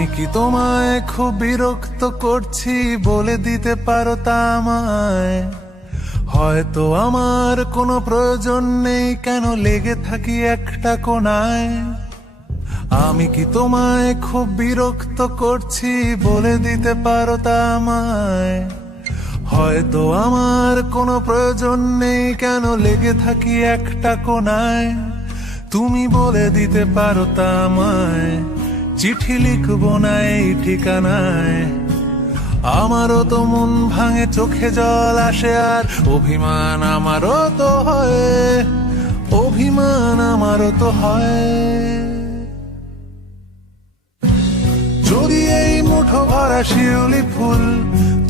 আমি কি তোমায় খুব বিরক্ত করছি বলে দিতে পারো তা আমায়? হয়তো আমার কোনো প্রয়োজন নেই, কেন লেগে থাকি একটা কোণায়। আমি কি তোমায় খুব বিরক্ত করছি বলে দিতে পারো তা আমায়? হয়তো আমার কোনো প্রয়োজন নেই, কেন লেগে থাকি একটা কোণায়। তুমি বলে দিতে পারো তা আমায়, চিঠি লিখবো না এই ঠিকানায়। আমারও তো মন ভাঙে, চোখে জল আসে, আর অভিমান আমারও তো হয়, অভিমান আমারও তো হয়। যদি এই মুঠো ভরা শিউলি ফুল,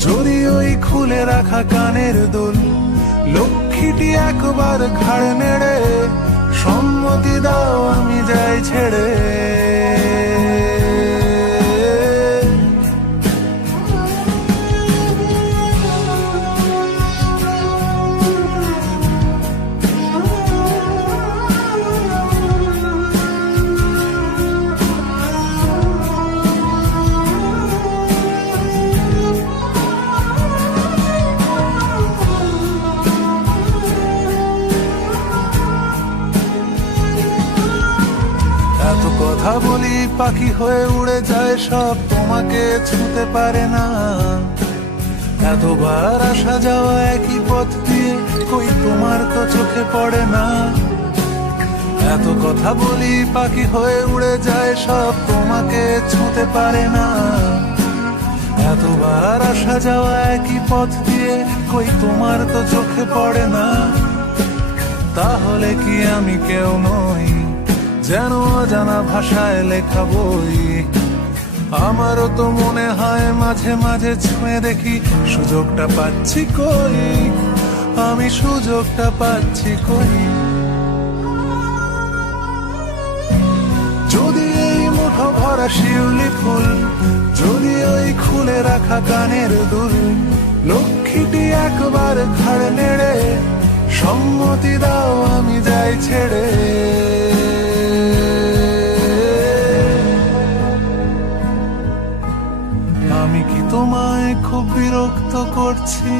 যদি ওই খুলে রাখা কানের দুল, লক্ষ্মীটি একবার ঘাড় নেড়ে সম্মতি দাও আমি যাই ছেড়ে। এত কথা বলি পাখি হয়ে উড়ে যায় সব, তোমাকে ছুঁতে পারে না। এতবার আসা যাওয়া একই পথ দিয়ে, কই তোমার তো চোখে পড়ে না। এত কথা বলি পাখি হয়ে উড়ে যায় সব, তোমাকে ছুঁতে পারে না। এতবার আসা যাওয়া একই পথ দিয়ে, কই তোমার তো চোখে পড়ে না। তাহলে কি আমি কেউ নই, যেন অজানা ভাষায় লেখা বই? আমারও তো মনে হয় মাঝে মাঝে ছুঁয়ে দেখি, সুযোগটা পাচ্ছি কই, আমি সুযোগটা পাচ্ছি কই। যদি এই মুঠো ভরা শিউলি ফুল, যদি ওই খুলে রাখা কানের দুল, লক্ষ্মীটি একবার ঘাড় নেড়ে সম্মতি দাও আমি যাই ছেড়ে। আমি কি তোমায় খুব বিরক্ত করছি?